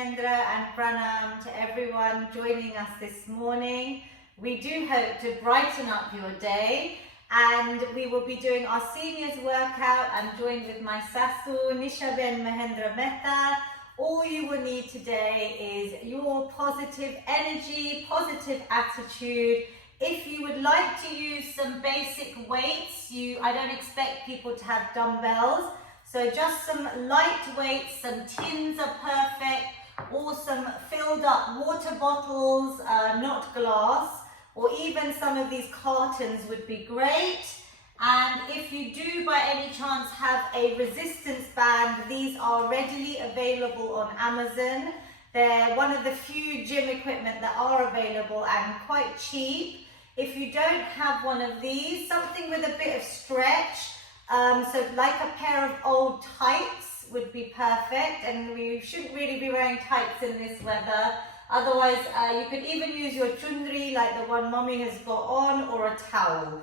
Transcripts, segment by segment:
And pranam to everyone joining us this morning. We do hope to brighten up your day, and we will be doing our seniors workout. I'm joined with my Sasu, Nishaben Mahendra Mehta. All you will need today is your positive energy, positive attitude. If you would like to use some basic weights, I don't expect people to have dumbbells. So just some light weights, some tins are perfect, or some filled up water bottles, not glass, or even some of these cartons would be great. And if you do by any chance have a resistance band, these are readily available on Amazon. They're one of the few gym equipment that are available and quite cheap. If you don't have one of these, something with a bit of stretch, so like a pair of old tights would be perfect, and we shouldn't really be wearing tights in this weather. Otherwise, you could even use your chundri like the one Mummy has got on, or a towel.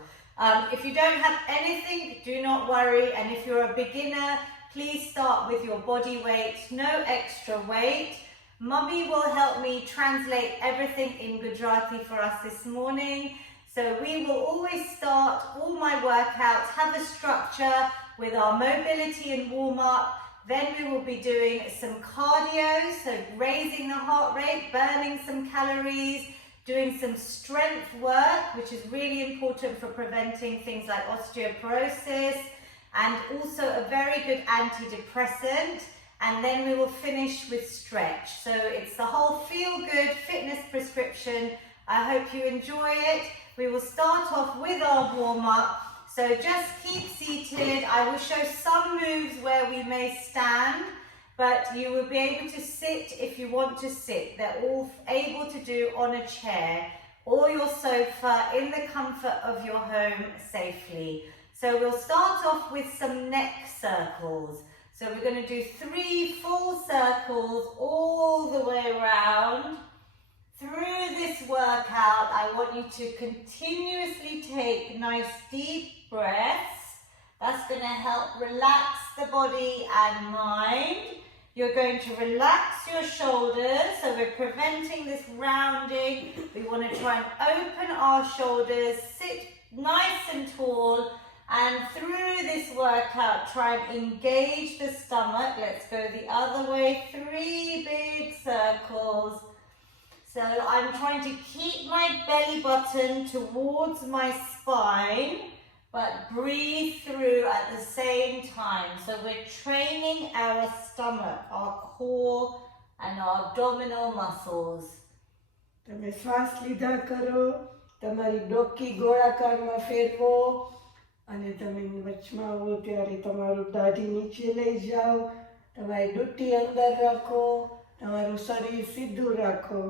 If you don't have anything, do not worry, and if you're a beginner, please start with your body weight, no extra weight. Mummy will help me translate everything in Gujarati for us this morning. So we will always start all my workouts, have a structure with our mobility and warm up. Then we will be doing some cardio, so raising the heart rate, burning some calories, doing some strength work, which is really important for preventing things like osteoporosis, and also a very good antidepressant. And then we will finish with stretch. So it's the whole feel-good fitness prescription. I hope you enjoy it. We will start off with our warm-up. So just keep seated. I will show some moves where we may stand, but you will be able to sit if you want to sit. They're all able to do on a chair or your sofa in the comfort of your home safely. So we'll start off with some neck circles. So we're going to do 3 full circles all the way around. Through this workout, I want you to continuously take nice deep breaths. That's going to help relax the body and mind. You're going to relax your shoulders, so we're preventing this rounding. We want to try and open our shoulders, sit nice and tall, and through this workout, try and engage the stomach. Let's go the other way, 3 big circles. So I'm trying to keep my belly button towards my spine, but breathe through at the same time. So we're training our stomach, our core and our abdominal muscles. તમે શ્વાસ લીધા કરો, તમારી ડોકી ગોળાકારમાં ફેરવો, અને તમે વચમાં આવો ત્યારે તમારું દાઢી નીચે લઈ જાઓ, તમારી ડૂટી અંદર રાખો, તમારું શરીર સિદ્ધું રાખો.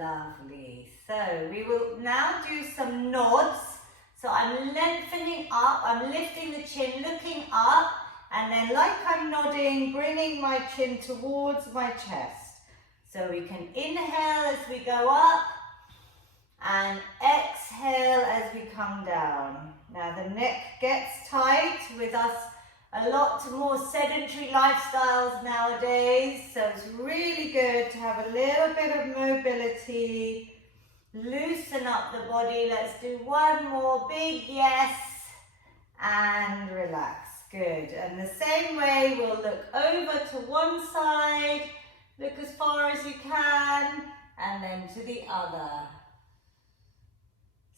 Lovely. So we will now do some nods. So I'm lengthening up, I'm lifting the chin, looking up, and then like I'm nodding, bringing my chin towards my chest. So we can inhale as we go up and exhale as we come down. Now the neck gets tight with us. A lot more sedentary lifestyles nowadays, so it's really good to have a little bit of mobility. Loosen up the body. Let's do one more big yes and relax. Good. And the same way, we'll look over to one side, look as far as you can, and then to the other.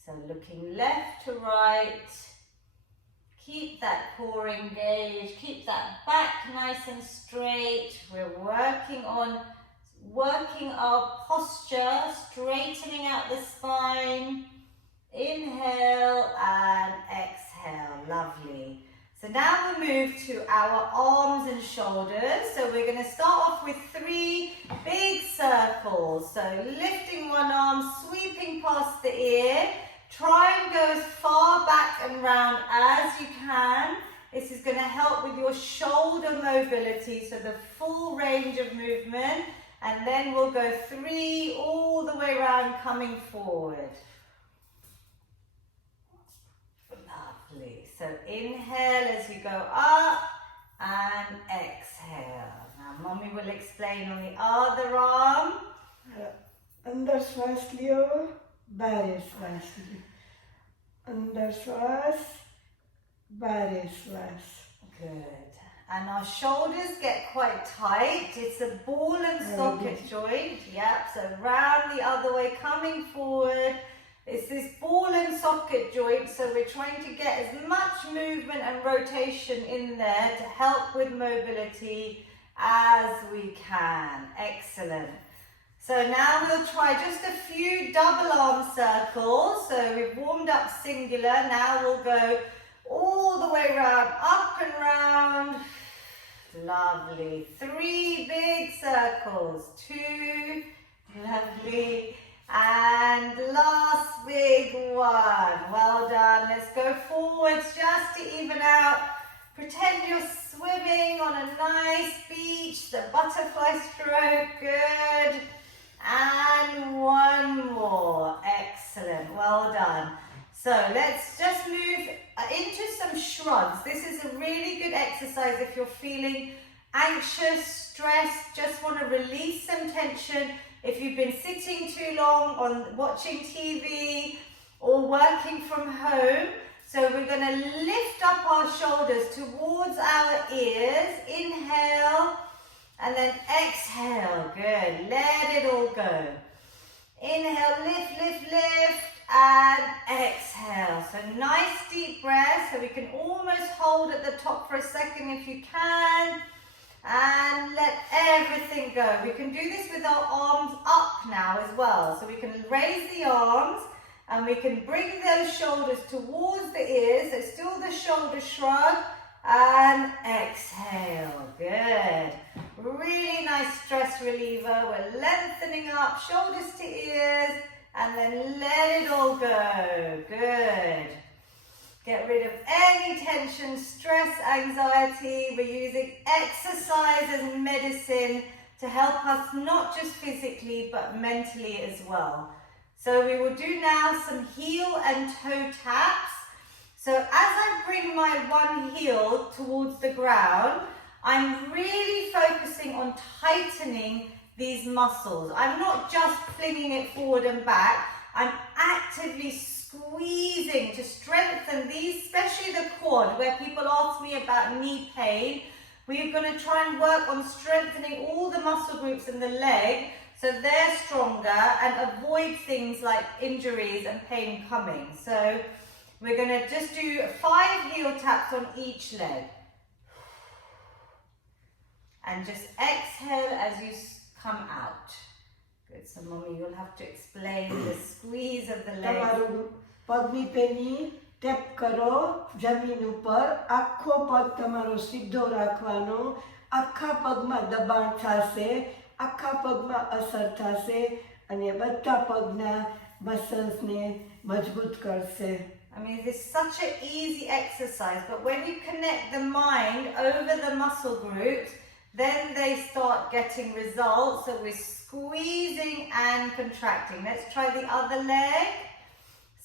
So looking left to right. Keep that core engaged, keep that back nice and straight. We're working our posture, straightening out the spine. Inhale and exhale, lovely. So now we move to our arms and shoulders. So we're going to start off with 3 big circles. So lifting one arm, sweeping past the ear. Try and go as far back and round as you can. This is going to help with your shoulder mobility, so the full range of movement. And then we'll go 3 all the way around, coming forward. Lovely. So inhale as you go up and exhale. Mommy will explain on the other arm. અંદર શ્વાસ લ્યો, બારે શ્વાસ લ્યો. અંદર શ્વાસ, બારે શ્વાસ. Good. And our shoulders get quite tight. It's a ball and socket joint. Yep, so round the other way, coming forward. It's this ball and socket joint, so we're trying to get as much movement and rotation in there to help with mobility as we can. Excellent. So now we'll try just a few double arm circles. So we've warmed up singular. Now we'll go all the way round, up and round. Lovely. 3 big circles. 2. Lovely. And last big one. Well done. Let's go forwards just to even out. Pretend you're swimming on a nice beach. The butterfly stroke. Good. And one more. Excellent. Well done. So let's just move into some shrugs. This is a really good exercise if you're feeling anxious, stressed, just want to release some tension. If you've been sitting too long on watching TV or working from home. So we're going to lift up our shoulders towards our ears. Inhale and then exhale. Good. Let it all go. Inhale, lift, lift, lift. And exhale. So nice deep breath. So we can almost hold at the top for a second if you can. And let everything go. We can do this with our arms up now as well. So we can raise the arms and we can bring those shoulders towards the ears. So still the shoulder shrug. And exhale. Good. Really nice stress reliever. We're lengthening up, shoulders to ears. And then let it all go. Good. Get rid of any tension, stress, anxiety. We're using exercise as medicine to help us not just physically but mentally as well. So we will do now some heel and toe taps. So as I bring my one heel towards the ground, I'm really focusing on tightening these muscles. I'm not just flinging it forward and back. I'm actively squeezing to strengthen these, especially the quad, where people ask me about knee pain. We're going to try and work on strengthening all the muscle groups in the leg so they're stronger and avoid things like injuries and pain coming. So we're going to just do 5 heel taps on each leg. And just exhale as you come out. Good. So mommy, you'll have to explain the squeeze of the leg. તમારું પગની penny tap કરો જમીન ઉપર. આખો પગ તમારો સીધો રાખવાનો. આખા પગમાં દબાણ થશે. આખા પગમાં અસર થશે અને બધા પગના મસલ્સને મજબૂત કરશે. I mean, this is such an easy exercise, but when you connect the mind over the muscle groups, then they start getting results. So we're squeezing and contracting. Let's try the other leg.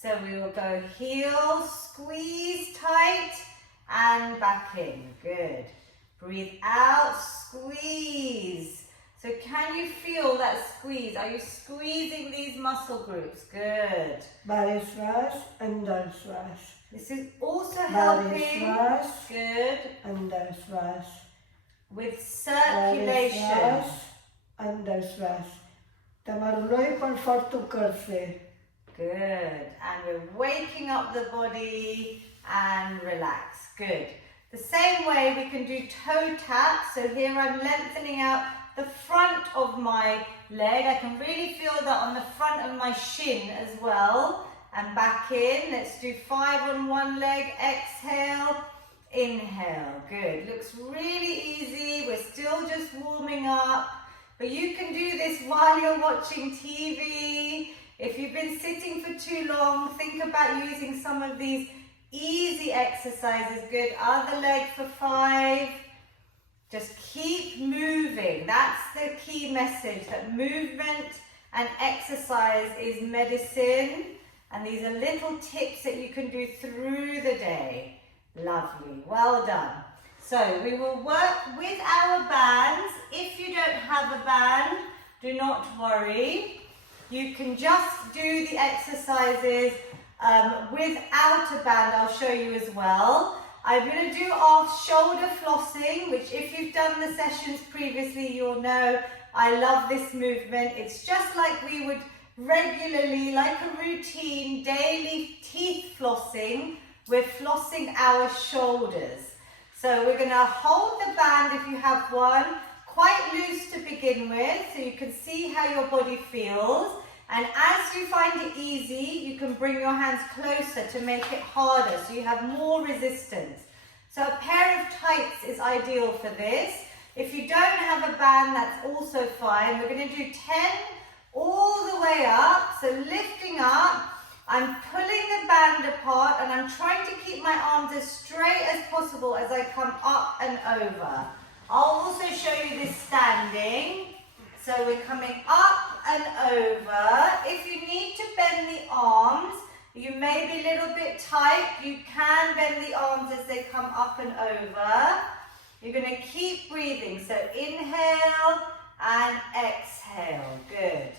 So we will go heel, squeeze tight, and back in. Good. Breathe out, squeeze. So can you feel that squeeze? Are you squeezing these muscle groups? Good. બારે શ્વાસ, અંદર શ્વાસ. This is also બારે helping. શ્વાસ, Good. અંદર શ્વાસ. With બારે circulation. શ્વાસ, અંદર શ્વાસ. તમારું લોહી પણ ફરતું કરશે. Good. And we're waking up the body and relax. Good. The same way we can do toe taps. So here I'm lengthening out the front of my leg. I can really feel that on the front of my shin as well. And back in. Let's do 5 on one leg. Exhale. Inhale. Good. Looks really easy. We're still just warming up. But you can do this while you're watching TV. If you've been sitting for too long, think about using some of these easy exercises. Good. Other leg for 5. Just keep moving. That's the key message, that movement and exercise is medicine. And these are little tips that you can do through the day. Lovely. Well done. So we will work with our bands. If you don't have a band, do not worry. You can just do the exercises without a band. I'll show you as well. I'm going to do our shoulder flossing, which if you've done the sessions previously, you'll know I love this movement. It's just like we would regularly, like a routine, daily teeth flossing. We're flossing our shoulders. So we're going to hold the band if you have one, quite loose to begin with, so you can see how your body feels. And as you find it easy, you can bring your hands closer to make it harder, so you have more resistance. So a pair of tights is ideal for this. If you don't have a band, that's also fine. We're going to do 10 all the way up. So lifting up, I'm pulling the band apart and I'm trying to keep my arms as straight as possible as I come up and over. I'll also show you this standing. So we're coming up and over. If you need to bend the arms, you may be a little bit tight. You can bend the arms as they come up and over. You're going to keep breathing. So inhale and exhale. Good.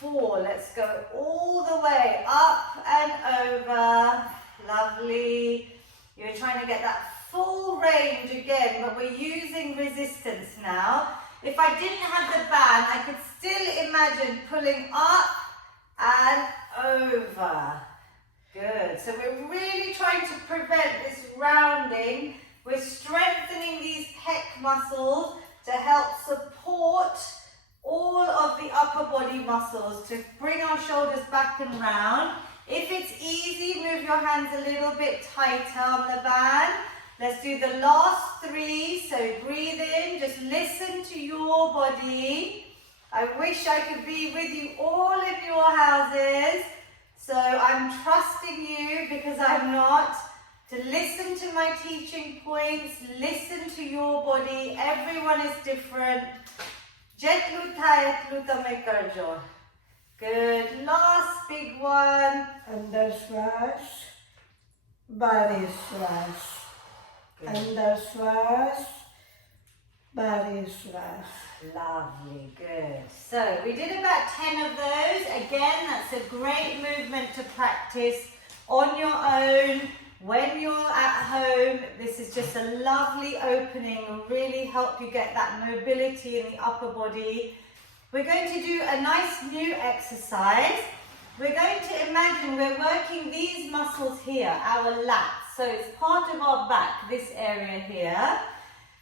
4. Let's go all the way up and over. Lovely. You're trying to get that full range again, but we're using resistance now. If I didn't have the band, I could still imagine pulling up and over. Good. So we're really trying to prevent this rounding. We're strengthening these pec muscles to help support all of the upper body muscles to bring our shoulders back and round. If it's easy, move your hands a little bit tighter on the band. Let's do the last 3. So breathe in, just listen to your body. I wish I could be with you all in your houses. So I'm trusting you because I'm not. To listen to my teaching points, listen to your body. Everyone is different. Good. Last big one. Under श्वास, बाहरी श्वास. Under श्वास, बाहरी श्वास. Lovely, good. So we did about 10 of those. Again, that's a great movement to practice on your own. When you're at home, this is just a lovely opening and really help you get that mobility in the upper body. We're going to do a nice new exercise. We're going to imagine we're working these muscles here, our lats. So it's part of our back, this area here.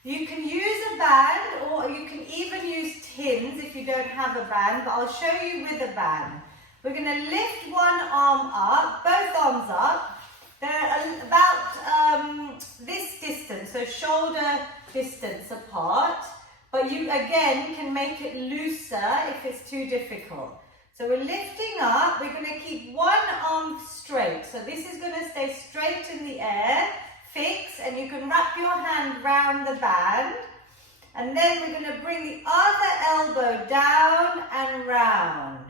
You can use a band or you can even use tins if you don't have a band, but I'll show you with a band. We're going to lift one arm up, both arms up. They're about this distance, so shoulder distance apart. But you, again, can make it looser if it's too difficult. So we're lifting up. We're going to keep one arm straight. So this is going to stay straight in the air, fix, and you can wrap your hand round the band. And then we're going to bring the other elbow down and round.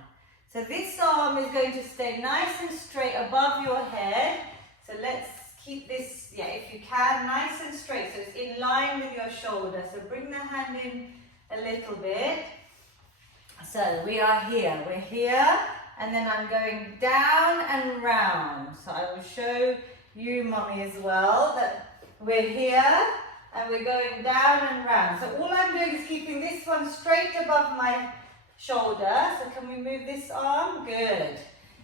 So this arm is going to stay nice and straight above your head. So let's keep this, if you can, nice and straight. So it's in line with your shoulder. So bring the hand in a little bit. So we are here. We're here. And then I'm going down and round. So I will show you, Mummy, as well, that we're here. And we're going down and round. So all I'm doing is keeping this one straight above my shoulder. So can we move this arm? Good.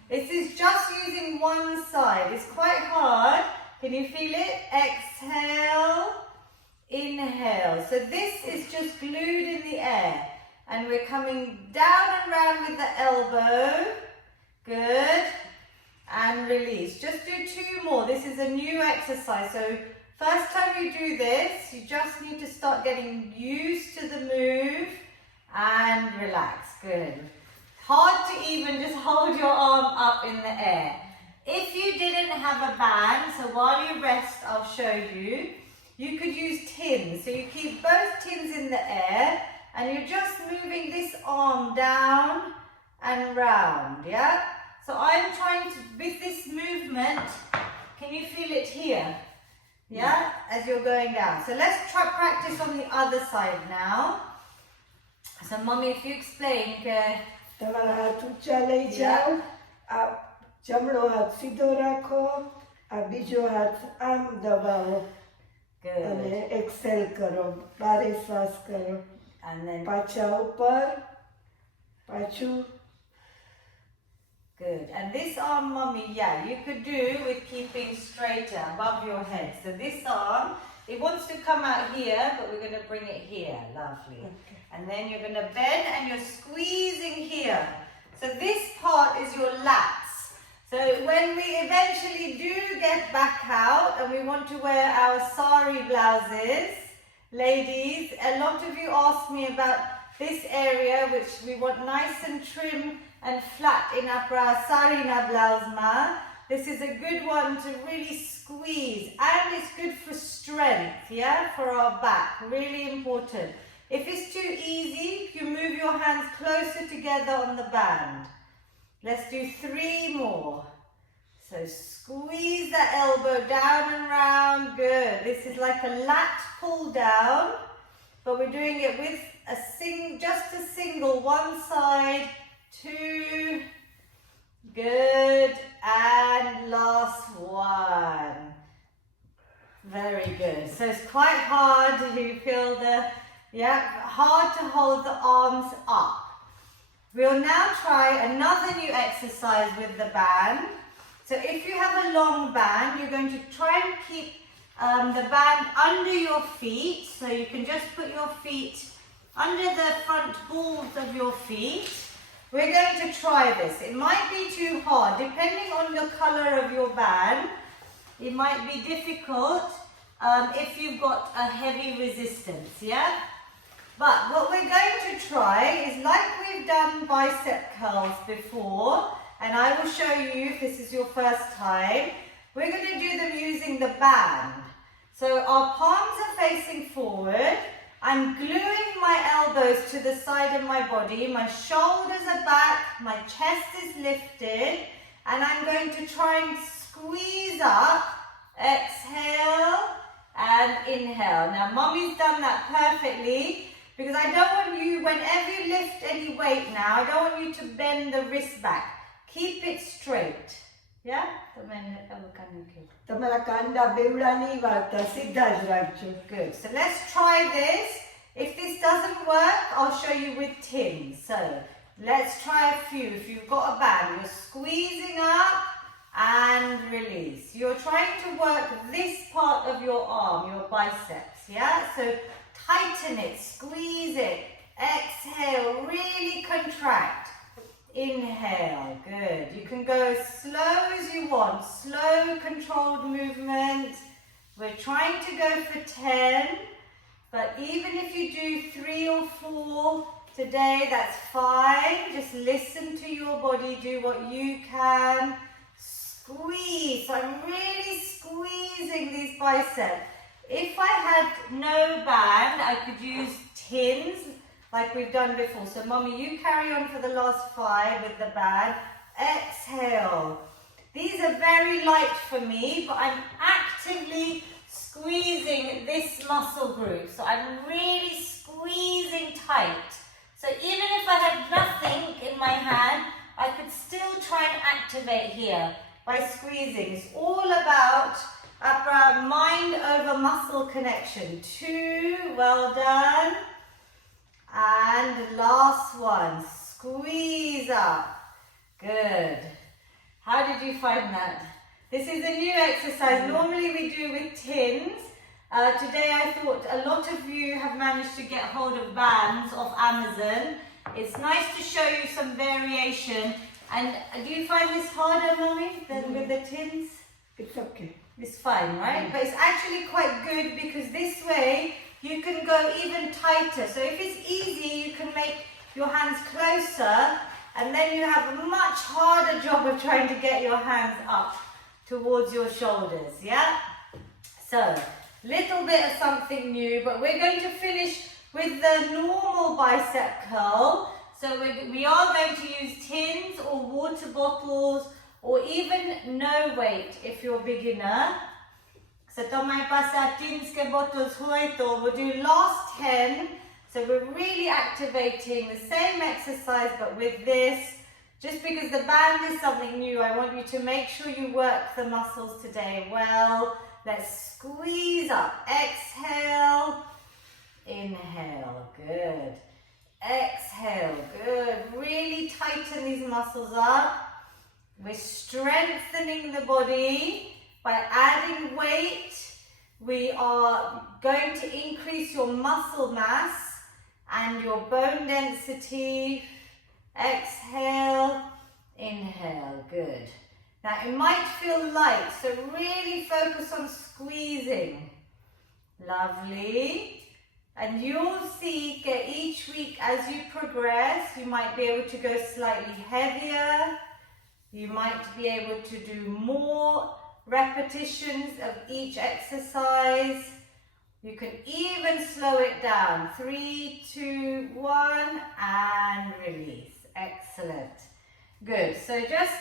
This is just using one side. It's quite hard. Can you feel it? Exhale, inhale. So this is just glued in the air. And we're coming down and round with the elbow. Good. And release. Just do 2 more. This is a new exercise. So first time you do this, you just need to start getting used to the move and relax. Good. Hard to even just hold your arm up in the air. If you didn't have a band, so while you rest, I'll show you. You could use tins. So you keep both tins in the air and you're just moving this arm down and round, yeah? So I'm trying to, with this movement, can you feel it here? Yeah, as you're going down. So let's try practice on the other side now. So mommy, if you explain કે તમારા હાથ ઊંચા લઈ જાઓ, આ જમણો હાથ સીધો રાખો, આ બીજો હાથ આમ દબાવો અને એક્સેલ કરો, બારે શ્વાસ કરો and then પાછા ઉપર, પાછું. good. And this arm, mommy, yeah, you could do with keeping straighter above your head. So this arm, it wants to come out here, but we're going to bring it here. Lovely. Okay. And then you're going to bend and you're squeezing here. So this part is your lats. So when we eventually do get back out and we want to wear our sari blouses, ladies, a lot of you ask me about this area which we want nice and trim and flat in our sari na blouse ma. This is a good one to really squeeze, and it's good for strength, yeah, for our back, really important. If it's too easy, you move your hands closer together on the band. Let's do 3 more. So squeeze the elbow down and round, good. This is like a lat pull down, but we're doing it with just a single, one side, 2, good, and last one. Very good. So it's quite hard, you feel hard to hold the arms up. We'll now try another new exercise with the band. So if you have a long band, you're going to try and keep the band under your feet. So you can just put your feet under the front balls of your feet. We're going to try this. It might be too hard. Depending on the color of your band, it might be difficult if you've got a heavy resistance, yeah? But what we're going to try is like we've done bicep curls before, and I will show you if this is your first time. We're going to do them using the band. So our palms are facing forward. I'm gluing my elbows to the side of my body. My shoulders are back. My chest is lifted. And I'm going to try and squeeze up. Exhale and inhale. Now, mommy's done that perfectly, because I don't want you, whenever you lift any weight now, I don't want you to bend the wrist back. Keep it straight. Yeah? તમારા કાંડા બેવડા નહીં વાળતા, સીધા જ રાખજો. Good. So let's try this. If this doesn't work, I'll show you with tins. So let's try a few. If you've got a band, you're squeezing up and release. You're trying to work this part of your arm, your biceps, yeah? So tighten it, squeeze it, exhale, really contract. Inhale, good. You can go as slow as you want, slow controlled movement. We're trying to go for 10, but even if you do 3 or 4 today, that's fine. Just listen to your body, do what you can. Squeeze. I'm really squeezing these biceps. If I had no band, I could use tins like we've done before. So mommy, you carry on for the last 5 with the band. Exhale. These are very light for me, but I'm actively squeezing this muscle group. So I'm really squeezing tight. So even if I had nothing in my hand, I could still try and activate here by squeezing. It's all about mind over muscle connection. 2, well done. And last one, squeeze up. Good. How did you find that? This is a new exercise. Normally we do with tins. Today I thought a lot of you have managed to get hold of bands off Amazon. It's nice to show you some variation. And do you find this harder, mommy, than with the tins? It's okay. It's fine, right? But it's actually quite good, because this way you can go even tighter. So if it's easy, you can make your hands closer, and then you have a much harder job of trying to get your hands up towards your shoulders, yeah? So, little bit of something new, but we're going to finish with the normal bicep curl. So we are going to use tins or water bottles, or even no weight if you're a beginner. So tomai pasa teams ke bottles hoito. We'll do last 10. So we're really activating the same exercise but with this. Just because the band is something new, I want you to make sure you work the muscles today well. Let's squeeze up. Exhale. Inhale. Good. Exhale. Good. Really tighten these muscles up. We're strengthening the body by adding weight. We are going to increase your muscle mass and your bone density. Exhale, inhale, good. Now it might feel light, so really focus on squeezing. Lovely. And you'll see each week as you progress, you might be able to go slightly heavier. You might be able to do more repetitions of each exercise. You can even slow it down. 3, 2, 1, and release. Excellent. Good. So just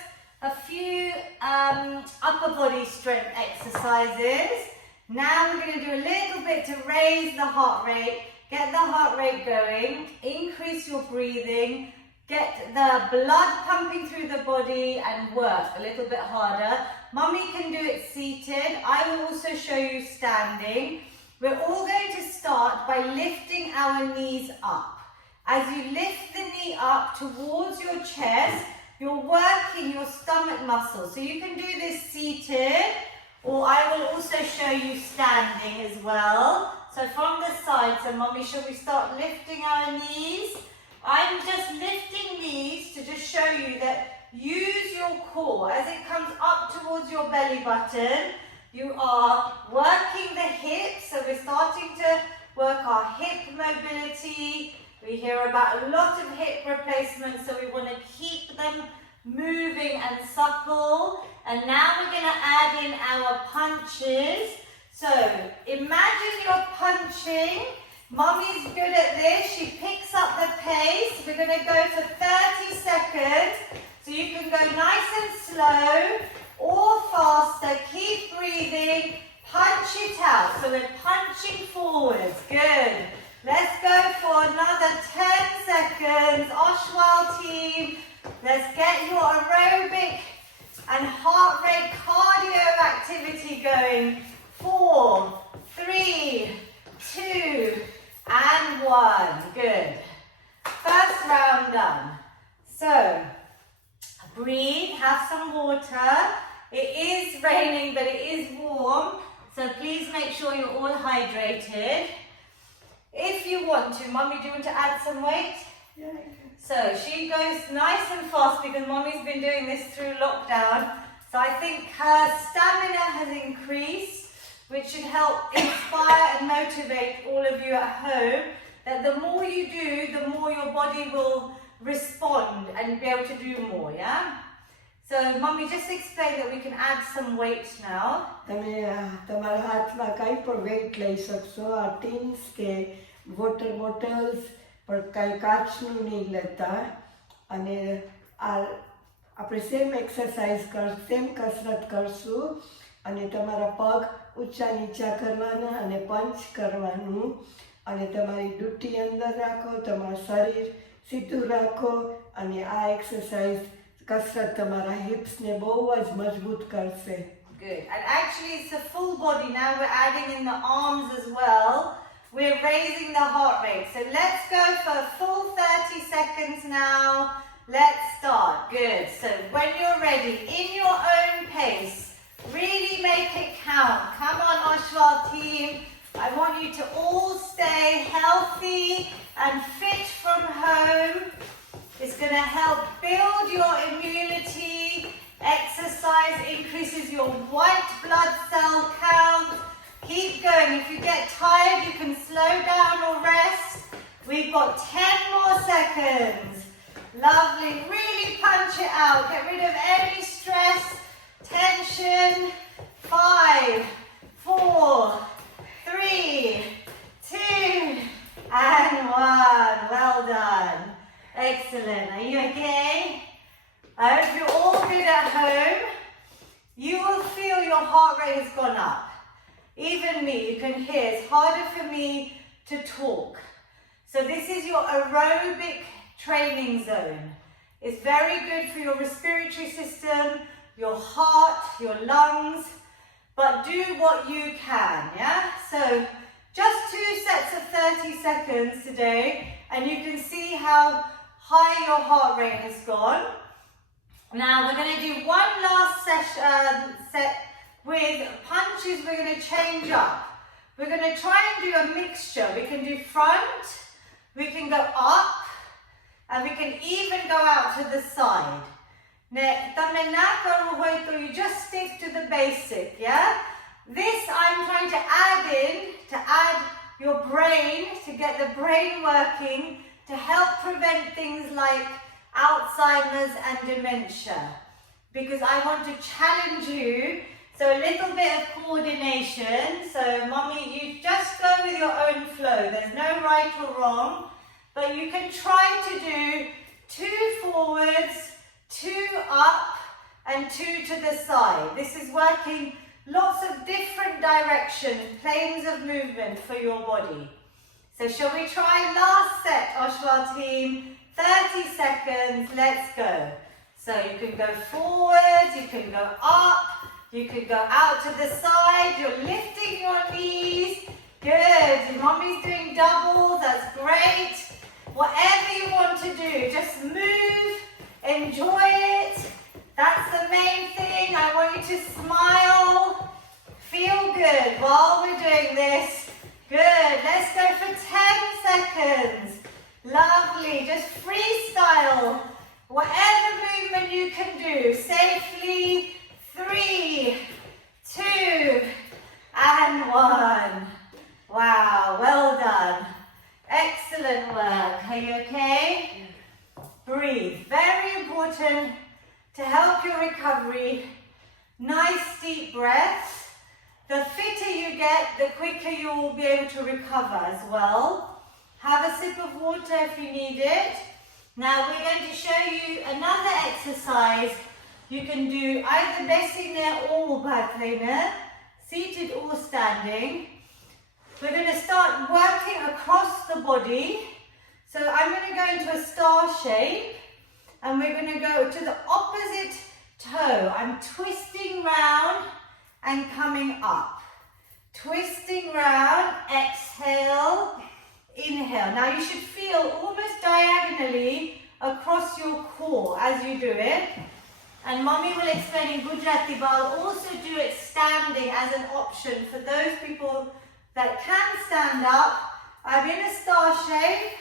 a few upper body strength exercises. Now we're going to do a little bit to raise the heart rate. Get the heart rate going. Increase your breathing. Get the blood pumping through the body and work a little bit harder. Mummy can do it seated. I will also show you standing. We're all going to start by lifting our knees up. As you lift the knee up towards your chest, you're working your stomach muscles. So you can do this seated, or I will also show you standing as well. So from the side, so Mommy, shall we start lifting our knees? I'm just lifting knees to just show you that use your core. As it comes up towards your belly button, you are working the hips. So we're starting to work our hip mobility. We hear about a lot of hip replacements, so we want to keep them moving and supple. And now we're going to add in our punches. So imagine you're punching. Mommy's good at this. She picks up the pace. We're going to go for 30 seconds. So you can go nice and slow or faster. Keep breathing. Punch it out. So we're punching forwards. Good. Let's go for another 10 seconds. Oshwal team, let's get your aerobic and heart rate cardio activity going. 4, 3, 2, and 1. Good. First round done. So, breathe, have some water. It is raining, but it is warm. So please make sure you're all hydrated. If you want to, Mummy, do you want to add some weight? Yeah, I can. So she goes nice and fast because Mummy's been doing this through lockdown. So I think her stamina has increased, which should help inspire and motivate all of you at home. That the more you do, the more your body will respond and be able to do more, yeah? So Mummy, just explain that we can add some weight now. તમે તમારા હાથમાં કંઈ પણ weight લઈ શકશો. આ teens કે water bottles પણ કાંઈ કાચનું નહીં લેતા. અને આપણે સેમ એક્સરસાઇઝ સેમ કસરત કરશું. અને તમારા પગ ઊંચા નીચા કરવાના અને પંચ કરવાનું. અને તમારી ડૂટી અંદર રાખો, તમારું શરીર સીધું રાખો. અને આ એક્સરસાઇઝ कसरत તમારા hips ને બહુ જ મજબૂત કરશે. Good. And actually it's a full body. Now we're adding in the arms as well. We're raising the heart rate. So let's go for a full 30 seconds now. Let's start. Good. So when you're ready, in your own pace, really make it count. Come on, Oshwal team. I want you to all stay healthy and fit from home. It's going to help build your immunity. Exercise increases your white blood cell count. Keep going. If you get tired, you can slow down or rest. We've got 10 more seconds. Lovely. Really punch it out. Get rid of any stress, tension. 5, 4, 3, 2, and 1. Well done. Excellent. Are you okay? I hope you're all good at home. You will feel your heart rate has gone up. Even me, you can hear, it's harder for me to talk. So this is your aerobic training zone. It's very good for your respiratory system, your heart, your lungs, but do what you can, yeah? So just 2 sets of 30 seconds today, and you can see how high your heart rate has gone. Now we're going to do one last set with punches. We're going to change up. We're going to try and do a mixture. We can do front, we can go up, and we can even go out to the side. You just stick to the basic, yeah? This I'm trying to add your brain, to get the brain working, to help prevent things like Alzheimer's and dementia. Because I want to challenge you. So a little bit of coordination. So mommy, you just go with your own flow. There's no right or wrong. But you can try to do 2 forwards, 2 up, and 2 to the side. This is working lots of different directions, planes of movement for your body. So shall we try last set, Oshwal team? 30 seconds, let's go. So you can go forwards, you can go up, you can go out to the side, you're lifting your knees. Good, mommy's doing doubles, that's great. Whatever you want to do, just move, enjoy it. That's the main thing. I want you to smile, feel good while we're doing this. Good, let's go for 10 seconds. Lovely, just freestyle. Whatever movement you can do safely. 3, 2, and 1. Wow, well done. Excellent work. Are you okay? Breathe. Very important to help your recovery. Nice deep breaths. The fitter you get, the quicker you will be able to recover as well. Have a sip of water if you need it. Now we're going to show you another exercise. You can do either besine or badline, seated or standing. We're going to start working across the body. So I'm going to go into a star shape, and we're going to go to the opposite toe. I'm twisting round and coming up. Twisting round, exhale, inhale. Now you should feel almost diagonally across your core as you do it. And mommy will explain in Gujarati, but I'll also do it standing as an option for those people that can stand up. I'm in a star shape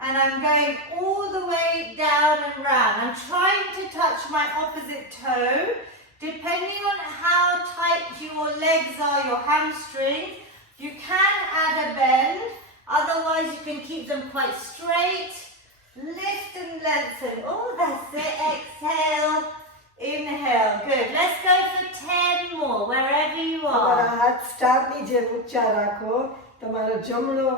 and I'm going all the way down and round. I'm trying to touch my opposite toe. Depending on how tight your legs are, your hamstrings, you can add a bend. Otherwise, you can keep them quite straight. Lift and lengthen. Oh, that's it. Exhale. Inhale. Good. Let's go for 10 more, wherever you are. તમારા હાથ સ્ટારની જેમ ઊંચા રાખો. તમારો જમણો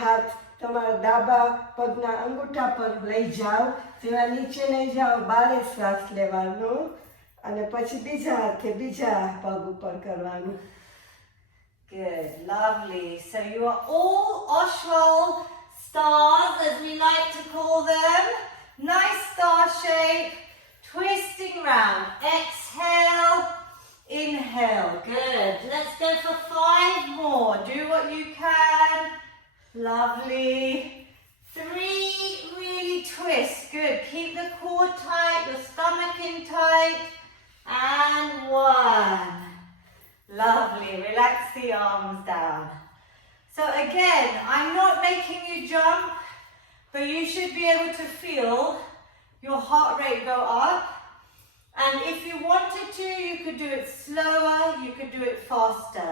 હાથ તમારા ડાબા પગના અંગૂઠા પર લઈ જાઓ. તેના નીચે લઈ જાઓ. બારે શ્વાસ લેવાનો અને પછી બીજા હાથે બીજા પગ ઉપર કરવાનું. Good. Lovely. So you are all Oshwal stars, as we like to call them. Nice star shape. Twisting round. Exhale. Inhale. Good. Let's go for 5 more. Do what you can. Lovely. 3, really twist. Good. Keep the core tight, the stomach in tight. And 1. Lovely. Relax the arms down. So again, I'm not making you jump, but you should be able to feel your heart rate go up. And if you wanted to, you could do it slower, you could do it faster.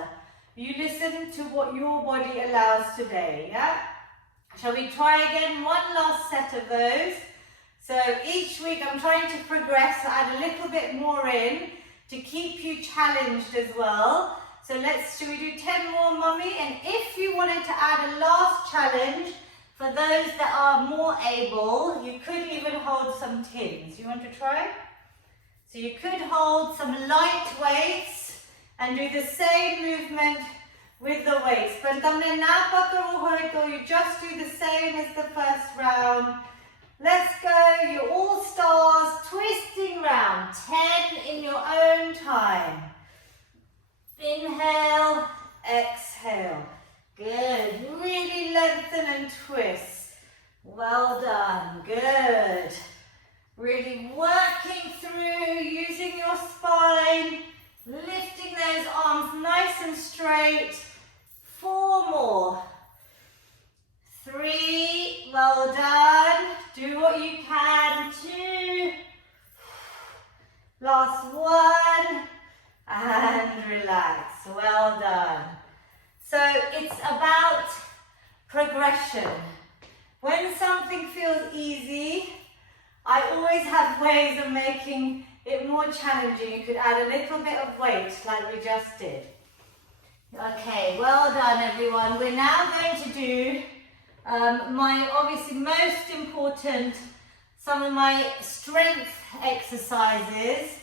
You listen to what your body allows today, yeah? Shall we try again? One last set of those. So each week I'm trying to progress, add a little bit more in to keep you challenged as well. So shall we do 10 more, mommy? And if you wanted to add a last challenge, for those that are more able, you could even hold some tins. You want to try? So you could hold some light weights and do the same movement with the weights. But tamne na pakaru hoy to you just do the same as the first round. Let's go, you all stars, twisting round, 10 in your own time. Inhale, exhale. Good, really lengthen and twist. Well done, good. Really working through, using your spine, lifting those arms nice and straight. 4 more. 3, well done. Do what you can. 2, last 1, and relax. Well done. So it's about progression. When something feels easy, I always have ways of making it more challenging. You could add a little bit of weight like we just did. Okay, well done everyone. We're now going to do my obviously most important, some of my strength exercises.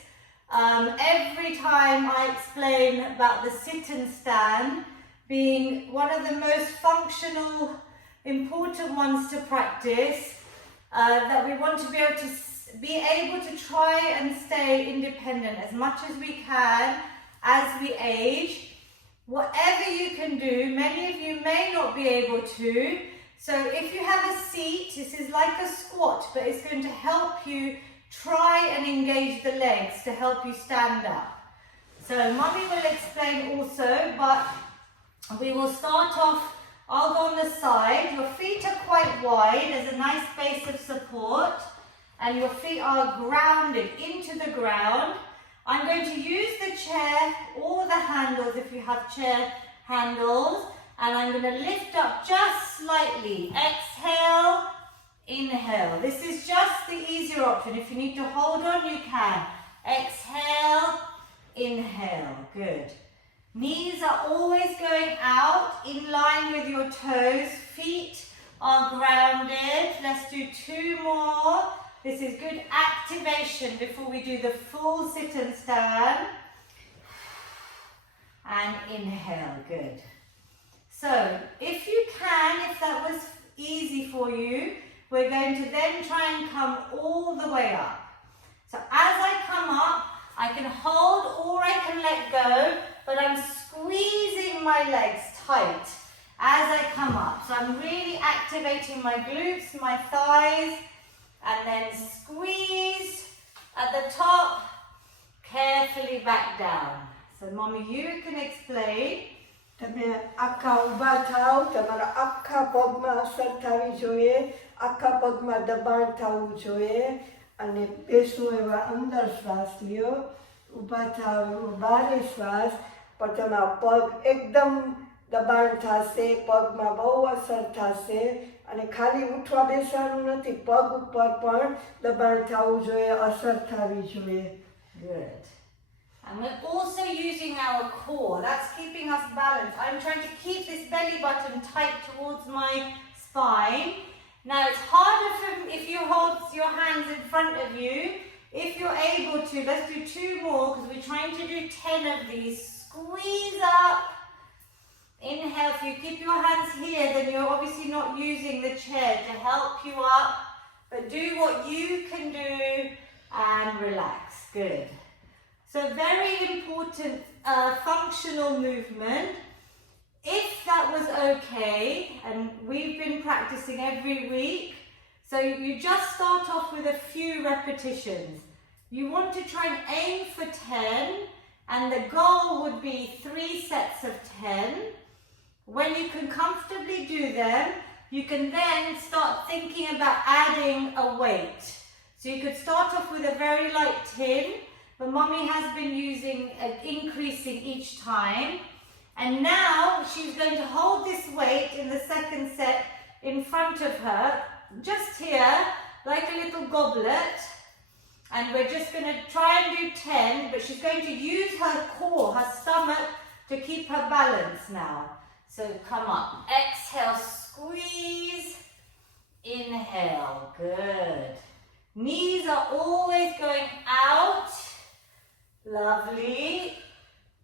Every time I explain about the sit and stand being one of the most functional, important ones to practice, that we want to be able to try and stay independent as much as we can as we age. Whatever you can do, many of you may not be able to. So if you have a seat, this is like a squat, but it's going to help you try and engage the legs to help you stand up. So Mummy will explain also, but we will start off. I'll go on the side. Your feet are quite wide. There's a nice base of support, and your feet are grounded into the ground. I'm going to use the chair or the handles if you have chair handles, and I'm going to lift up just slightly. Exhale, inhale. This is just the easier option. If you need to hold on, you can. Exhale, inhale. Good. Knees are always going out in line with your toes. Feet are grounded. Let's do 2 more. This is good activation before we do the full sit and stand. And inhale, good. So if you can, if that was easy for you, we're going to then try and come all the way up. So as I come up, I can hold or I can let go, but I'm squeezing my legs tight as I come up. So I'm really activating my glutes, my thighs, and then squeeze at the top, carefully back down. So Mommy, you can explain. તમે આખા ઊભા થાવ, તમારા આખા પગમાં અસર થવી જોઈએ, આખા પગમાં દબાણ થવું જોઈએ, અને બેસો એવા અંદર શ્વાસ લ્યો, ઊભા થાવ એવો બારે શ્વાસ, પણ તમારા પગ એકદમ દબાણ થશે, પગમાં બહુ અસર થશે, અને ખાલી ઉઠવા બેસવાનું નથી, પગ ઉપર પણ દબાણ થવું જોઈએ, અસર થવી જોઈએ. Good. And we're also using our core. That's keeping us balanced. I'm trying to keep this belly button tight towards my spine. Now it's harder if you hold your hands in front of you. If you're able to, let's do 2 more because we're trying to do 10 of these. Squeeze up. Inhale. If you keep your hands here, then you're obviously not using the chair to help you up. But do what you can do and relax. Good. So very important functional movement. If that was okay, and we've been practicing every week, so you just start off with a few repetitions. You want to try and aim for 10, and the goal would be 3 sets of 10. When you can comfortably do them, you can then start thinking about adding a weight. So you could start off with a very light tin, but Mommy has been increasing each time. And now she's going to hold this weight in the second set in front of her, just here, like a little goblet. And we're just going to try and do 10, but she's going to use her core, her stomach, to keep her balance now. So come up. Exhale, squeeze. Inhale, good. Knees are always going out. Lovely.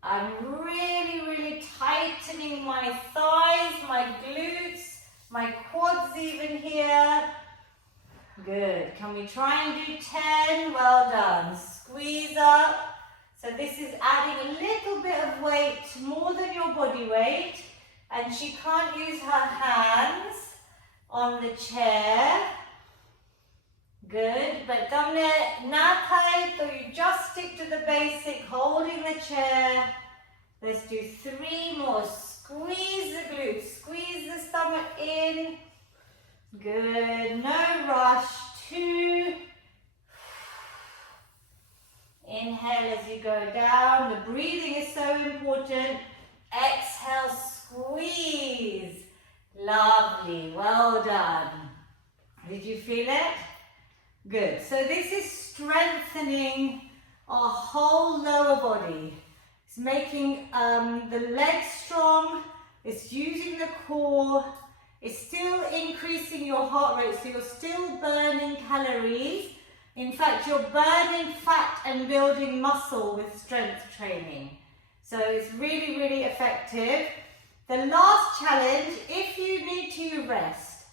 I'm really, really tightening my thighs, my glutes, my quads even here. Good. Can we try and do 10? Well done. Squeeze up. So this is adding a little bit of weight, more than your body weight. And she can't use her hands on the chair. Good. But tamne na thai, so you just stick to the basic, holding the chair. Let's do 3 more. Squeeze the glutes, squeeze the stomach in. Good. No rush. 2. Inhale as you go down. The breathing is so important. Exhale, squeeze. Lovely. Well done. Did you feel it? Good. So this is strengthening our whole lower body. It's making the legs strong. It's using the core. It's still increasing your heart rate, so you're still burning calories. In fact, you're burning fat and building muscle with strength training. So it's really, really effective. The last challenge, if you need to, you rest.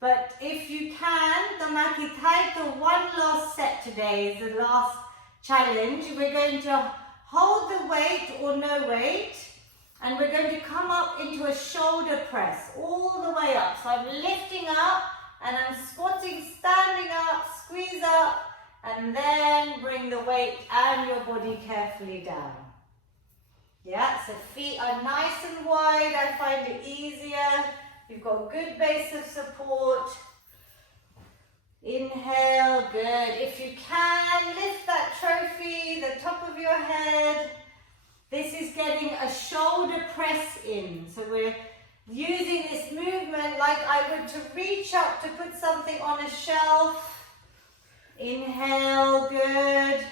But if you can, tamaki taito, one last set today is the last challenge. We're going to hold the weight or no weight, and we're going to come up into a shoulder press all the way up. So I'm lifting up and I'm squatting, standing up, squeeze up, and then bring the weight and your body carefully down. Yeah, so feet are nice and wide. I find it easier. You've got a good base of support. Inhale, good. If you can, lift that trophy, the top of your head. This is getting a shoulder press in. So we're using this movement like I would to reach up to put something on a shelf. Inhale, good.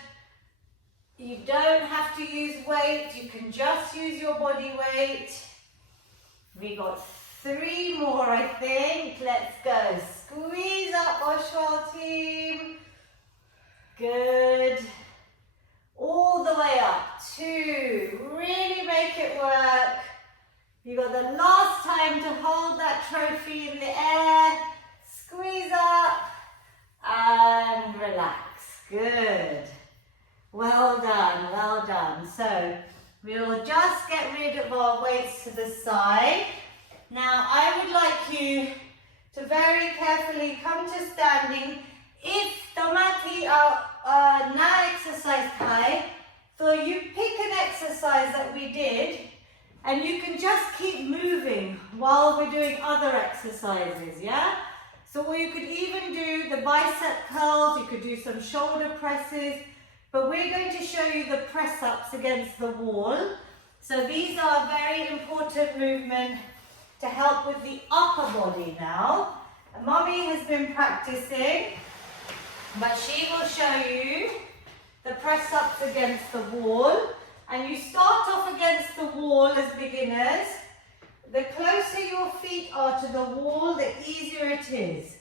You don't have to use weight, you can just use your body weight. We got 3 more, I think. Let's go. Squeeze up, Oshwal team. Good. All the way up. 2. Really make it work. You got the last time to hold that trophy in the air. Squeeze up and relax. Good. Well done, well done. So we'll just get rid of our weights to the side. Now I would like you to very carefully come to standing. If tamati na exercise thai, so you pick an exercise that we did and you can just keep moving while we're doing other exercises, yeah? So or you could even do the bicep curls, you could do some shoulder presses, but we're going to show you the press-ups against the wall. So these are a very important movement to help with the upper body now. Mommy has been practicing, but she will show you the press-ups against the wall. And you start off against the wall as beginners. The closer your feet are to the wall, the easier it is.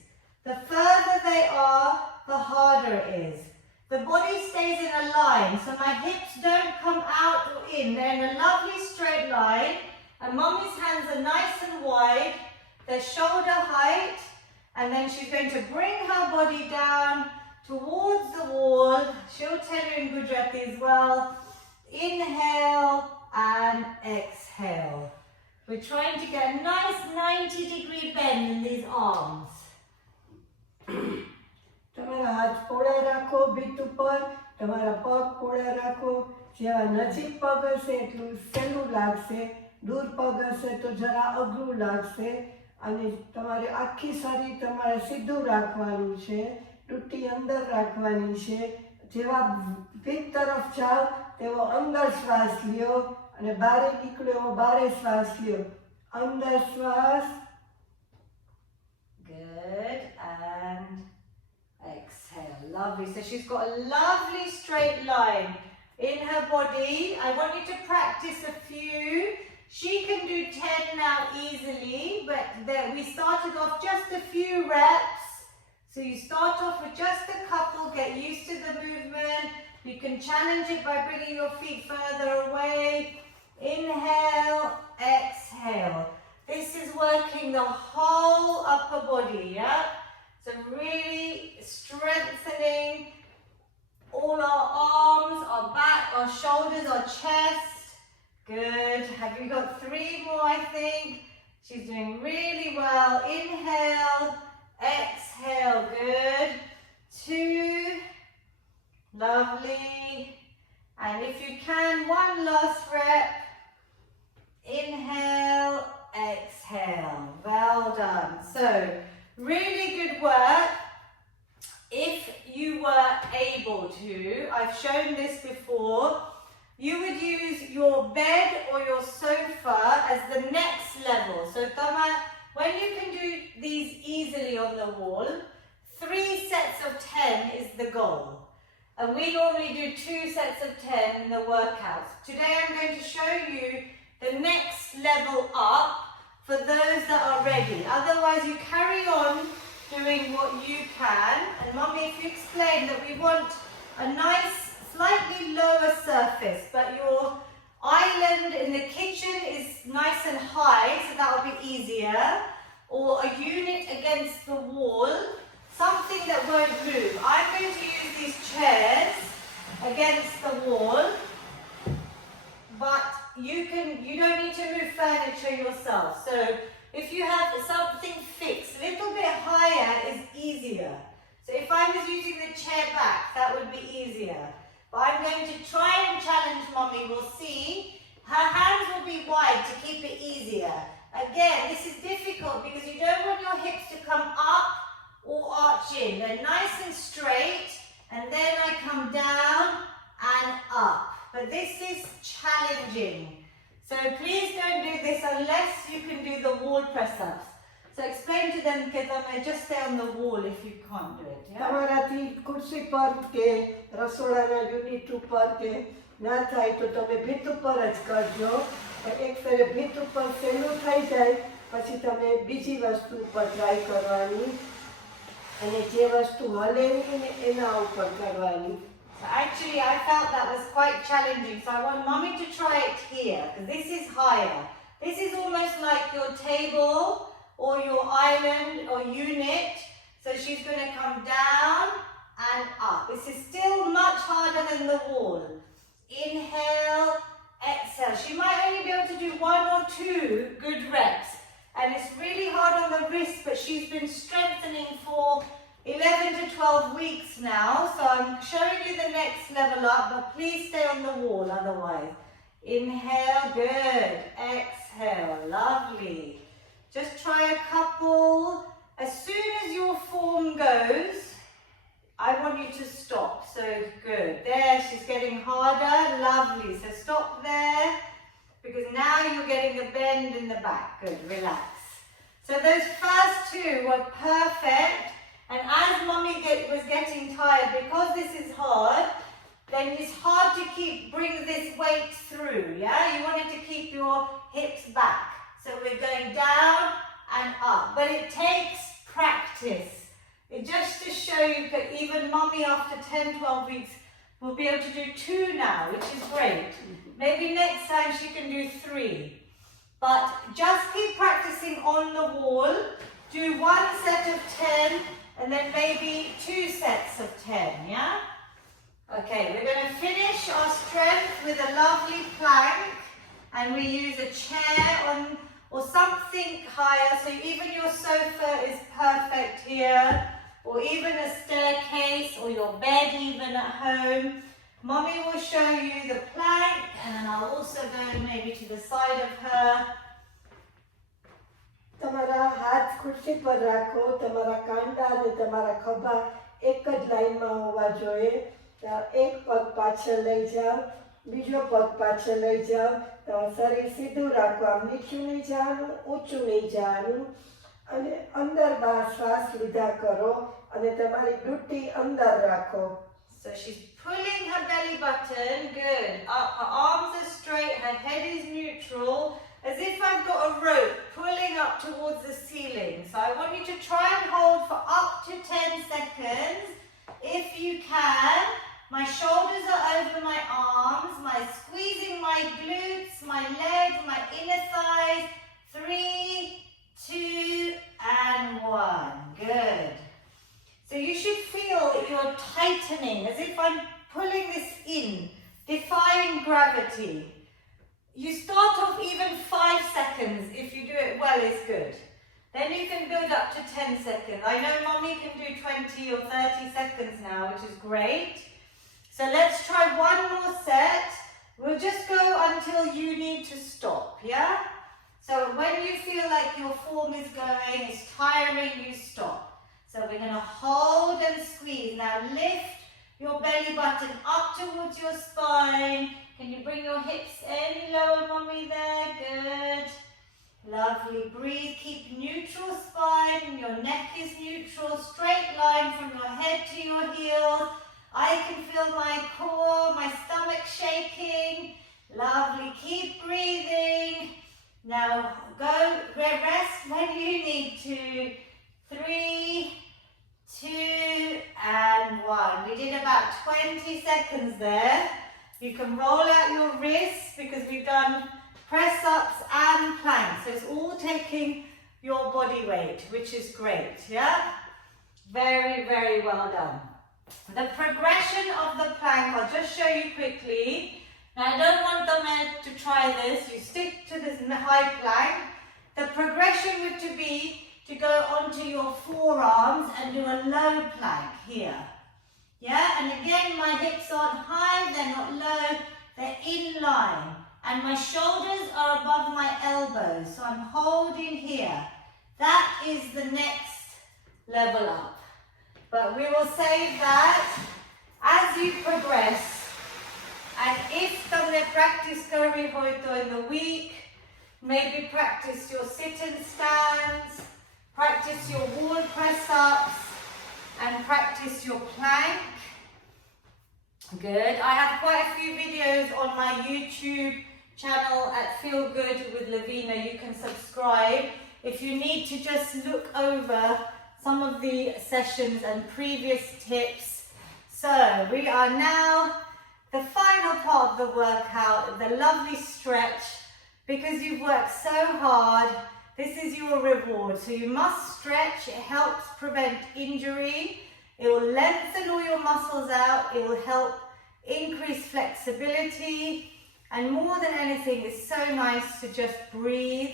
The further they are, the harder it is. The body stays in a line, so my hips don't come out or in. They're in a lovely straight line. And Mommy's hands are nice and wide. They're shoulder height. And then she's going to bring her body down towards the wall. She'll tell you in Gujarati as well. Inhale and exhale. We're trying to get a nice 90-degree bend in these arms. તમારા હાથ પોળા રાખો bit ઉપર, તમારા પગ પોળા રાખો. જેવા નજીક પગ હશે એટલું સહેલું લાગશે, દૂર પગ હશે તો જરા અઘરું લાગશે. અને તમારે આખી શરીર તમારે સીધું રાખવાનું છે, તૂટી અંદર રાખવાની છે. જેવા પીઠ તરફ જાઓ તેવો અંદર શ્વાસ લ્યો અને બારે નીકળો એવો બારે શ્વાસ લ્યો. અંદર શ્વાસ. Good, and exhale. Lovely. So she's got a lovely straight line in her body. I want you to practice a few. She can do 10 now easily, but we started off just a few reps. So you start off with just a couple, get used to the movement, You can challenge it by bringing your feet further away. Inhale, exhale. This is working the whole upper body, yeah? So really strengthening all our arms, our back, our shoulders, our chest. Good. Have you got 3 more, I think? She's doing really well. Inhale, exhale. Good. 2. Lovely. And if you can, 1 last rep. Inhale, exhale. Well done. So, really good work. If you were able to, I've shown this before, you would use your bed or your sofa as the next level. So Tama, when you can do these easily on the wall, 3 sets of 10 is the goal. And we normally do 2 sets of 10 in the workouts. Today I'm going to show you the next level up for those that are ready. Otherwise you carry on doing what you can. And Mummy, if you explain that we want a nice, slightly lower surface, but your island in the kitchen is nice and high, so that will be easier. Or a unit against the wall, something that won't move. I'm going to use these chairs against the wall, but you don't need to move furniture yourself. So if you have something fixed, a little bit higher is easier. So if I was using the chair back, that would be easier. But I'm going to try and challenge Mommy. We'll see. Her hands will be wide to keep it easier. Again, this is difficult because you don't want your hips to come up or arch in. They're nice and straight, and then I come down and up. But this is challenging. So please don't do this unless you can do the wall press-ups. So explain to them, Ketama, just stay on the wall if you can't do it. Yeah? તમારાથી ખુરશી પર કે રસોડાના unit ઉપર કે ના થાય તો તમે ભીત ઉપર જ કરજો. એક ફેરે ભીત ઉપર સહેલું થઈ જાય પછી તમે બીજી વસ્તુ ઉપર ટ્રાય કરવાની અને જે વસ્તુ હલે નહીં ને એના ઉપર કરવાની. So actually, I felt that was quite challenging. So I want Mummy to try it here, because this is higher. This is almost like your table or your island or unit. So she's going to come down and up. This is still much harder than the wall. Inhale, exhale. She might only be able to do 1 or 2 good reps. And it's really hard on the wrist, but she's been strengthening for 11 to 12 weeks now. So I'm showing you the next level up, but please stay on the wall otherwise. Inhale, good. Exhale, lovely. Just try a couple. As soon as your form goes, I want you to stop. So good. There, she's getting harder. Lovely. So stop there, because now you're getting a bend in the back. Good. Relax. So those first 2 were perfect. And as Mummy was getting tired, because this is hard, then it's hard to bring this weight through, yeah? You wanted to keep your hips back. So we're going down and up. But it takes practice. Just to show you that even Mummy after 10, 12 weeks will be able to do 2 now, which is great. Maybe next time she can do 3. But just keep practicing on the wall. Do 1 set of 10 and then maybe 2 sets of 10, yeah? Okay, we're going to finish our strength with a lovely plank, and we use a chair or something higher, so even your sofa is perfect here, or even a staircase or your bed even at home. Mommy will show you the plank, and then I'll also go maybe to the side of her. તમારા હાથ ખુરશી પર રાખો. તમારા કાંડા અને તમારા ખભા એક જ લાઈનમાં હોવા જોઈએ. એક પગ પાછળ લઈ જાઓ, બીજો પગ પાછળ લઈ જાઓ. તમારું શરીર સીધું રાખો. આમ નીચું નહીં જવાનું, ઊંચું નહીં જવાનું. અને અંદર બહાર શ્વાસ લીધા કરો અને તમારી ડૂટી અંદર રાખો. So she's pulling her belly button, good. Up, her arms are straight, her head is neutral, as if I've got a rope pulling up towards the ceiling. So I want you to try and hold for up to 10 seconds, if you can, My shoulders are over my arms, squeezing my glutes, my legs, my inner thighs. 3, 2, and 1. Good. So you should feel that you're tightening, as if I'm pulling this in, defying gravity. You start off even 5 seconds. If you do it well, it's good. Then you can build up to 10 seconds. I know Mommy can do 20 or 30 seconds now, which is great. So let's try one more set. We'll just go until you need to stop, yeah? So when you feel like your form is going, it's tiring, you stop. So we're going to hold and squeeze. Now lift your belly button up towards your spine. Can you bring your hips any lower, Mommy, there? Good. Lovely. Breathe. Keep neutral spine. Your neck is neutral. Straight line from your head to your heels. I can feel my core, my stomach shaking. Lovely. Keep breathing. Now go, rest when you need to. 3, 2, and 1. We did about 20 seconds there. You can roll out your wrists because we've done press-ups and planks. So it's all taking your body weight, which is great, yeah? Very, very well done. The progression of the plank, I'll just show you quickly. Now I don't want the men to try this. You stick to this high plank. The progression would be to go onto your forearms and do a low plank here. Yeah, and again my hips aren't high, they're not low, they're in line. And my shoulders are above my elbows, so I'm holding here. That is the next level up. But we will save that as you progress. And if તમને practice કરવી હોય તો in the week, maybe practice your sit-in stands, practice your wall press-ups, and practice your plank. Good. I have quite a few videos on my YouTube channel at Feel Good with Lavina. You can subscribe if you need to just look over some of the sessions and previous tips. So we are now the final part of the workout, the lovely stretch. Because you've worked so hard, this is your reward. So you must stretch. It helps prevent injury. It will lengthen all your muscles out. It will help increase flexibility. And more than anything, it's so nice to just breathe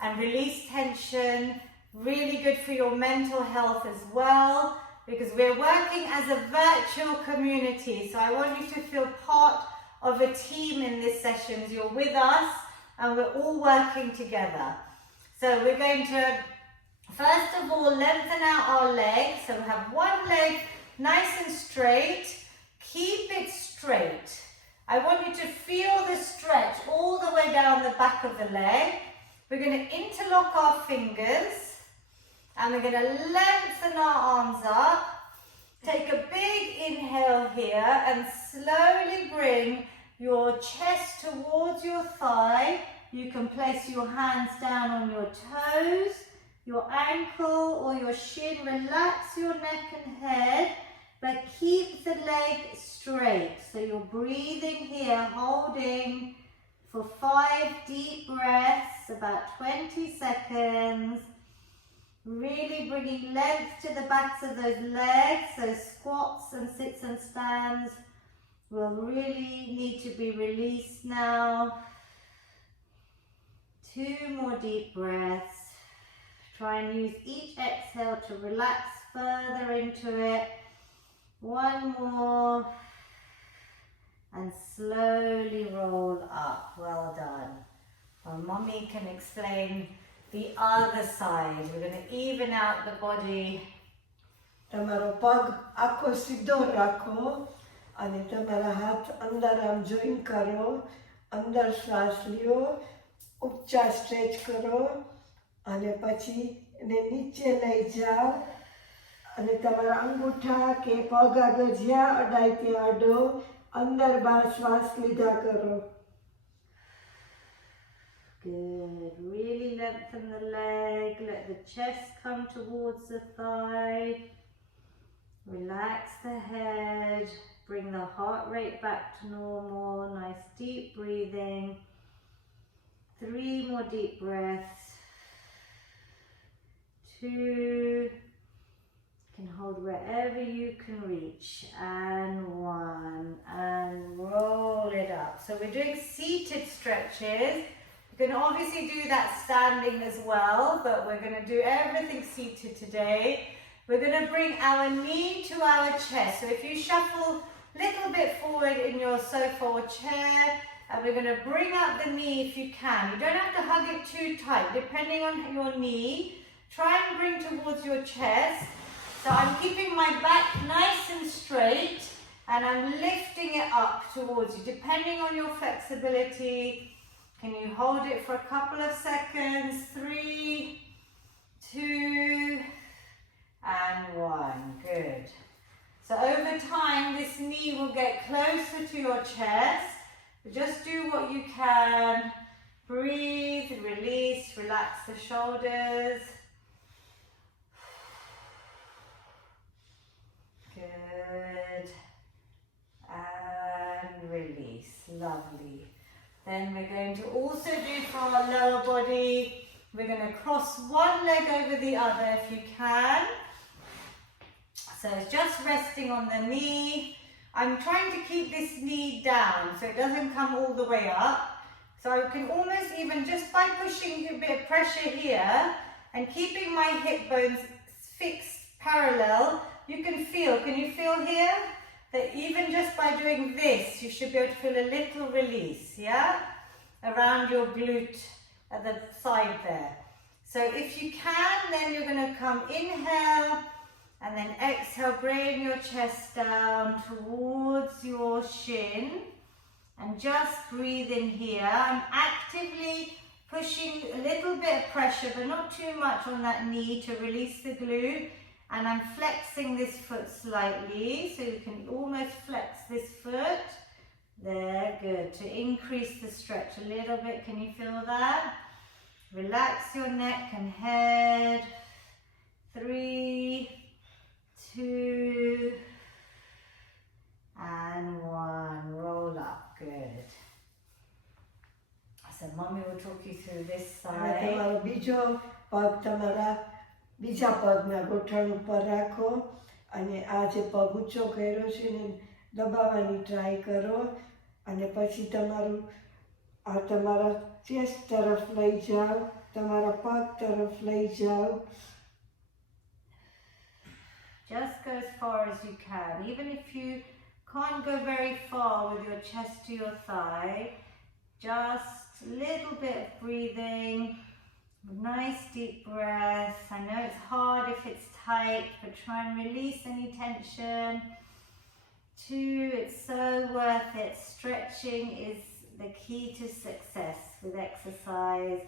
and release tension. Really good for your mental health as well, because we're working as a virtual community. So I want you to feel part of a team in this session. You're with us and we're all working together. So we're going to, first of all, lengthen out our legs. So we have one leg nice and straight. Keep it straight. I want you to feel the stretch all the way down the back of the leg. We're going to interlock our fingers and we're going to lengthen our arms up. Take a big inhale here and slowly bring your chest towards your thigh. You can place your hands down on your toes, your ankle or your shin. Relax your neck and head, but keep the leg straight. So you're breathing here, holding for 5 deep breaths, about 20 seconds. Really bringing length to the backs of those legs. So squats and sits and stands will really need to be released now. 2 more deep breaths. Try and use each exhale to relax further into it. 1 more. And slowly roll up. Well done. Well, Mommy can explain the other side. We're going to even out the body. તમારો પગ આખો સીધો રાખો અને તમારા હાથ અંદર આમ જોઈન કરો, અંદર શ્વાસ લ્યો, ઊંચા સ્ટ્રેચ કરો અને પછી એને નીચે લઈ જાઓ અને તમારા અંગૂઠા કે પગ આગળ જ્યાં અડાય ત્યાં અડો, અંદર બહાર શ્વાસ લીધા કરો. Good. Really lengthen the leg. Let the chest come towards the thigh. Relax the head. Bring bring the heart rate back to normal. Nice deep breathing. 3 more deep breaths. 2. You can hold wherever you can reach. And 1. And roll it up. So we're doing seated stretches. You can obviously do that standing as well, but we're going to do everything seated today. We're going to bring our knee to our chest. So if you shuffle a little bit forward in your sofa or chair, and we're going to bring up the knee if you can. You don't have to hug it too tight, depending on your knee. Try and bring towards your chest. So I'm keeping my back nice and straight, and I'm lifting it up towards you, depending on your flexibility. Can you hold it for a couple of seconds? 3, 2, and 1. Good. So over time, this knee will get closer to your chest. Just do what you can. Breathe, release, relax the shoulders. Good. And release. Lovely. Then we're going to also do for our lower body, we're going to cross one leg over the other if you can. So it's just resting on the knee. I'm trying to keep this knee down so it doesn't come all the way up. So I can almost even, just by pushing a bit of pressure here and keeping my hip bones fixed parallel, you can you feel here? That even just by doing this, you should be able to feel a little release, yeah? Around your glute at the side there. So if you can, then you're going to come inhale, and then exhale, bring your chest down towards your shin and just breathe in here. I'm actively pushing a little bit of pressure, but not too much on that knee to release the glute. And I'm flexing this foot slightly, so you can almost flex this foot. There, good. To increase the stretch a little bit, can you feel that? Relax your neck and head. 3, 2, and 1. Roll up. Good. So mommy will talk you through this side. તમારો બીજો પગ તમારા બીજા પગના ગોઠણ ઉપર રાખો અને આ જે પગ ઊંચો કર્યો છે ને દબાવવાની ટ્રાય કરો અને પછી તમારા ચેસ્ટ તરફ લઈ જાઓ, તમારા પગ તરફ લઈ જાઓ. Just go as far as you can. Even if you can't go very far with your chest to your thigh, just a little bit of breathing, nice deep breath. I know it's hard if it's tight, but try and release any tension. 2, it's so worth it. Stretching is the key to success with exercise.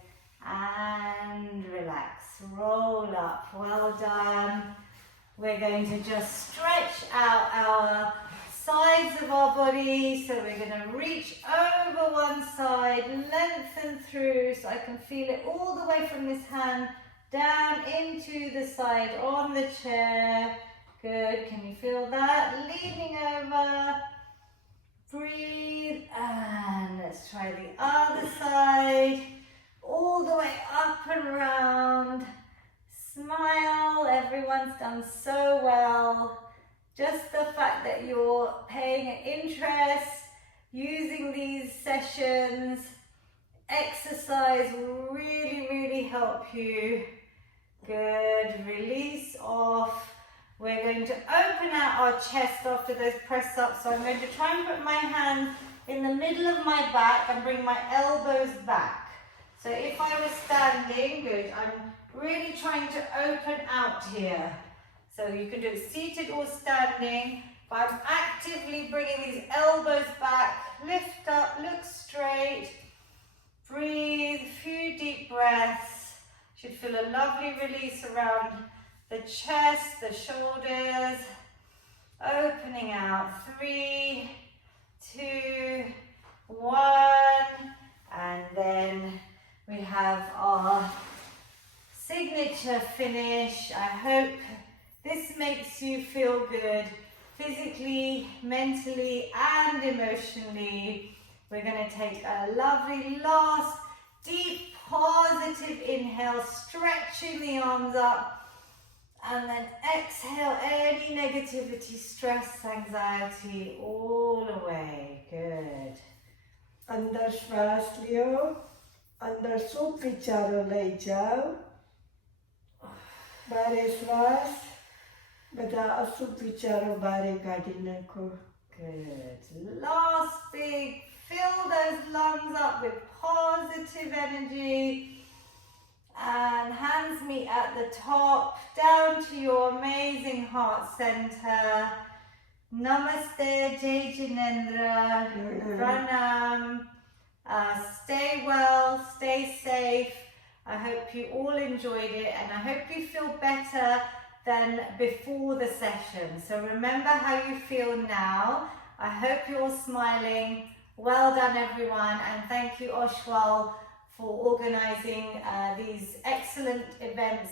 And relax, roll up. Well done. We're going to just stretch out our sides of our body. So we're going to reach over one side, lengthen through so I can feel it all the way from this hand down into the side on the chair. Good, can you feel that? Leaning over. Breathe, and let's try the other side. All the way up and round. Smile, everyone's done so well. Just the fact that you're paying interest, using these sessions, exercise will really, really help you. Good, release off. We're going to open out our chest after those press ups. So I'm going to try and put my hand in the middle of my back and bring my elbows back. So if I was standing, good, I'm really trying to open out here. So you can do it seated or standing, but I'm actively bringing these elbows back. Lift up, look straight. Breathe, a few deep breaths. Should feel a lovely release around the chest, the shoulders. Opening out. 3, 2, 1. And then we have our signature finish. I hope this makes you feel good. physically, mentally, and emotionally. We're going to take a lovely last deep positive inhale, stretching the arms up. And then exhale any negativity, stress, anxiety, all away. Good. અંદર શ્વાસ લ્યો, અંદર શુભ વિચારો લઈ જાઓ, બારે શ્વાસ, બધા અશુભ વિચારો બારે કાઢી નાખો. Good. Last big, fill those lungs up with positive energy. And hands meet at the top, down to your amazing heart center. Namaste, Jai Jinendra, Pranam. Stay well, stay safe. I hope you all enjoyed it and I hope you feel better than before the session. So remember how you feel now. I hope you're all smiling. Well done everyone, and thank you Oshwal for organizing these excellent events